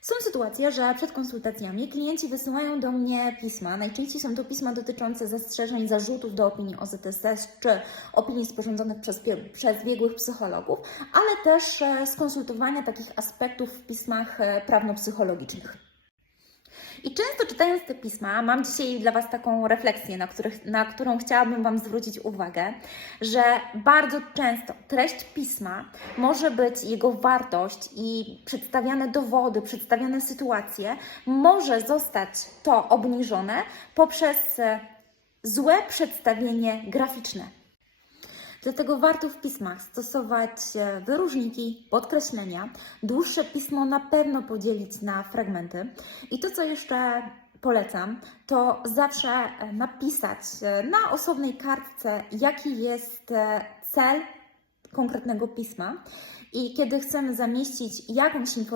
Są sytuacje, że przed konsultacjami klienci wysyłają do mnie pisma. Najczęściej są to pisma dotyczące zastrzeżeń, zarzutów do opinii OZTS czy opinii sporządzonych przez, przez biegłych psychologów, ale też e, skonsultowania takich aspektów w pismach e, prawno-psychologicznych. I często czytając te pisma, mam dzisiaj dla Was taką refleksję, na, których, na którą chciałabym Wam zwrócić uwagę, że bardzo często treść pisma może być jego wartość i przedstawiane dowody, przedstawiane sytuacje, może zostać to obniżone poprzez e, złe przedstawienie graficzne. Dlatego warto w pismach stosować e, wyróżniki, podkreślenia. Dłuższe pismo na pewno podzielić na fragmenty. I to, co jeszcze polecam, to zawsze e, napisać e, na osobnej kartce, jaki jest cel konkretnego pisma. I kiedy chcemy zamieścić jakąś informację,